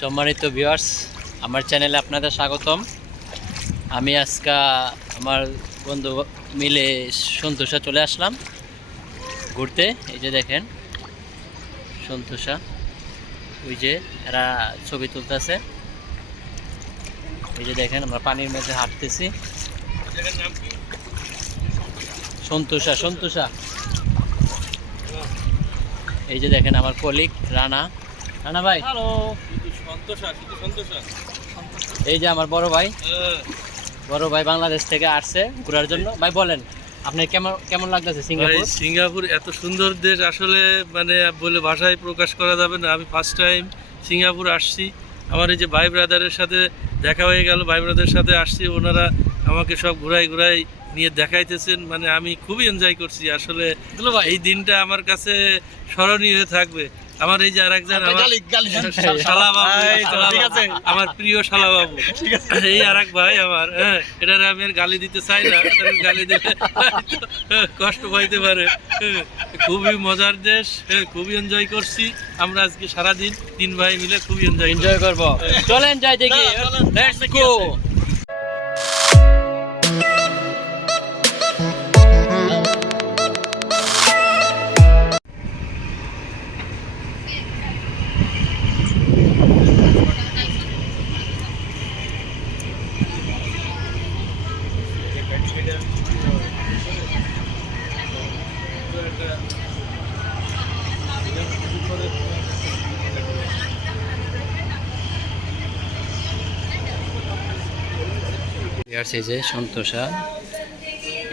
সম্মানিত ভিউয়ার্স, আমার চ্যানেলে আপনাদের স্বাগতম। আমি আজকে আমার বন্ধু মিলে সন্তোষা চলে আসলাম ঘুরতে। এই যে দেখেন সন্তোষা, ওই যে এরা ছবি তুলতেছে। এই যে দেখেন আমরা পানির মধ্যে হাঁটতেছি। সন্তোষা সন্তোষা। এই যে দেখেন আমার কলিগ রানা। রানা ভাই, হ্যালো। সন্তোষা, সন্তোষা। এই যে আমার বড় ভাই। বড় ভাই বাংলাদেশ থেকে আসছে ঘোরার জন্য। ভাই বলেন, আপনার কেমন কেমন লাগতেছে সিঙ্গাপুর? সিঙ্গাপুর এত সুন্দর দেশ, আসলে মানে বলে ভাষায় প্রকাশ করা যাবে না। আমি ফার্স্ট টাইম সিঙ্গাপুর আসছি। আমার এই যে ভাই ব্রাদারের সাথে দেখা হয়ে গেল, ভাই ব্রাদারের সাথে আসছি, ওনারা আমাকে সব ঘুরাই ঘুরাই নিয়ে দেখাইতেছেন। মানে আমি খুবই এনজয় করছি। আসলে এই দিনটা আমার কাছে স্মরণীয় হয়ে থাকবে। আমার এই যে আরেকজন আমার প্রিয় শালা বাবু, এই আরেক ভাই আমার, এটা আমি আর গালি দিতে চাই না, গালি দিলে কষ্ট পাইতে পারে। খুবই মজার দেশ, খুবই এনজয় করছি আমরা আজকে সারাদিন 3 ভাই মিলে খুবই এনজয় করবো। চলেন যাই দেখি। Let's go. এই যে সন্তোষা,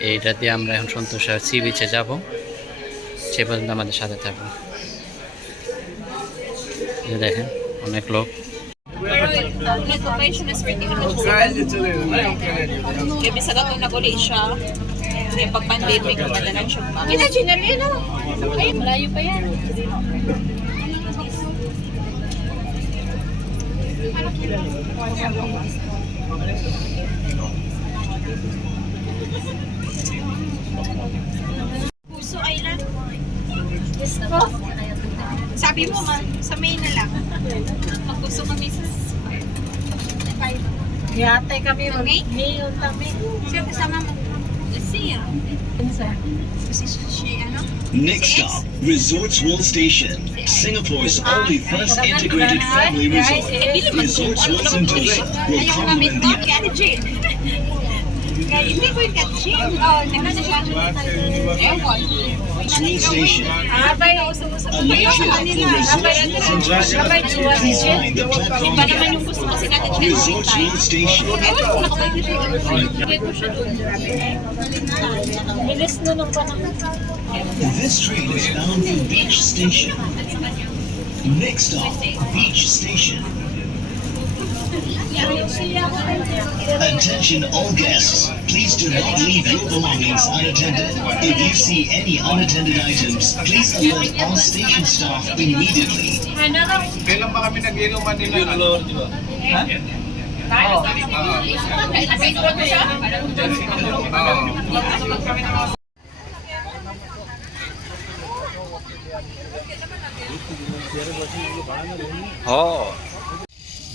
এইটা দিয়ে আমরা এখন সন্তোষা সি বিচে যাবো। সে পর্যন্ত আমাদের সাথে থাকবো। দেখেন অনেক লোক। Bisa ka kung naguli siya. Kaya pag pandemic, madalang siya. Imagine na no? Ay, malayo pa yan. Puso Island. Sabi mo man, sa May na lang. Magpuso kami sa Yatay kami May? Mayon kami. siya kasama mo. Siya. Si ano? Next stop, Resorts World Station, Singapore's only first integrated family resort. Resorts World Sentosa will Ayaw kami complement to, the kaya ni Jane. Kaya hindi ko yung kat-Jane. Oo, nagkasa siya. Ewan. World Station. Abay, A luxury for Resorts World Sentosa. Please find the platform Iba naman gap. yung gusto kasi natin siya. Resorts World Station. Ewan ko nakabay ko siya. Kaya ko siya doon. bilis na nung panahon. This train is bound for Beach Station. Next stop, Beach Station. Attention all guests, please do not leave your belongings unattended. If you see any unattended items, please alert all station staff immediately. Kailan ba kami nag-inom Manila?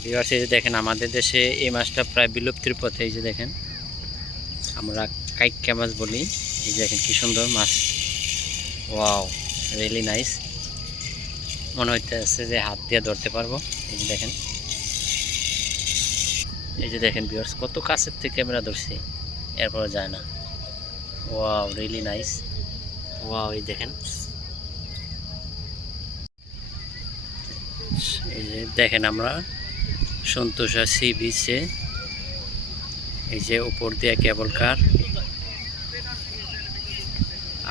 Viewers, এই যে দেখেন আমাদের দেশে এই মাছটা প্রায় বিলুপ্তির পথে। এই যে দেখেন আমরা কাইক্কা মাছ বলি। এই যে দেখেন কি সুন্দর মাছ। Wow, really nice. মনে হইতেছে যে হাত দিয়ে ধরতে পারবো। এই যে দেখেন, এই যে দেখেন ভিউয়ার্স, কত কাছের থেকে ক্যামেরা ধরছি, এরপরে যায় না। Wow, really nice. ওয়াও, এই দেখেন, এই যে দেখেন আমরা সন্তোষা সি বিচে। এই যে উপর দিয়ে কেবল কার,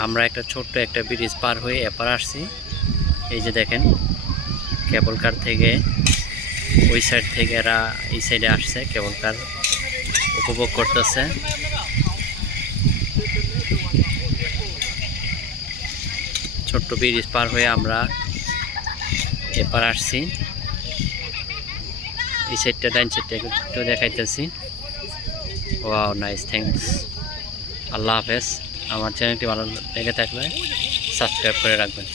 আমরা একটা ছোট্ট একটা ব্রিজ পার হয়ে এপার আসছি। এই যে দেখেন কেবল কার থেকে ওই সাইড থেকে এরা এই সাইডে আসছে, কেবল কার উপভোগ করতেছে। ছোট্ট ব্রিজ পার হয়ে আমরা এপার আসছি। এই সাইডটা ডাইন সাইডটা একটু দেখাইতেছি। Wow, nice, thanks. আল্লাহ হাফেজ। আমার চ্যানেলটি ভালো লেগে থাকলে সাবস্ক্রাইব করে রাখবেন।